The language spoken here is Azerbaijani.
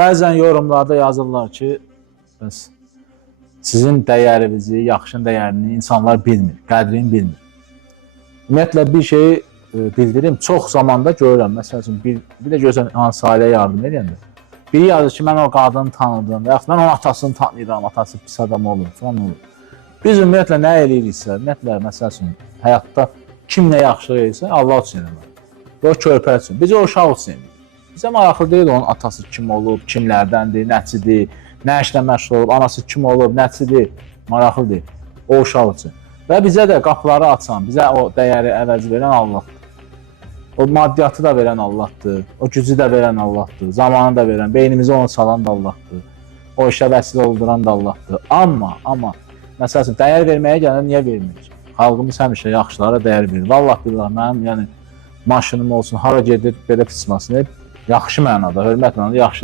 Bəzən yorumlarda yazırlar ki, bəs sizin dəyərinizi, yaxşının dəyərini insanlar bilmir, qədrini bilmir. Ümumiyyətlə bir şeyi bildirim, çox zamanda görürəm. Məsəl üçün, bir də görürsən, hansı ailəyə yardım edəndə. Biri yazır ki, mən o qadını tanıdım və yaxud mən onun atasını tanıyıram, atası pis adam olur, falan olur. Biz ümumiyyətlə nə eləyiriksə, ümumiyyətlə, məsəl üçün, həyatda kim nə yaxşılıq edirsə, Allah üçün eləmək. Və o körpə üçün. Biz o uşaq üçün eləyirik. Bizə maraqlı deyil onun atası kim olub, kimlərdəndir, nəçidir, nə işlə məşğul olub, anası kim olub, nəçidir, maraqlı deyil. O uşaq üçün. Və bizə də qapıları açan, bizə o dəyəri əvəzi verən Allahdır. O maddiyatı da verən Allahdır, o gücü də verən Allahdır, zamanı da verən, beynimizi onu salan da Allahdır, o işə vəsilə olduran da Allahdır. Amma, məsəl üçün, dəyər verməyə gəlir, niyə vermir? Xalqımız həmişə yaxşılara dəyər verir. Vallahi billah, mənim, yəni, maşınım olsun, hara gedir, belə pismasını, yaxşı mənada, hörmət mənada yaxşı.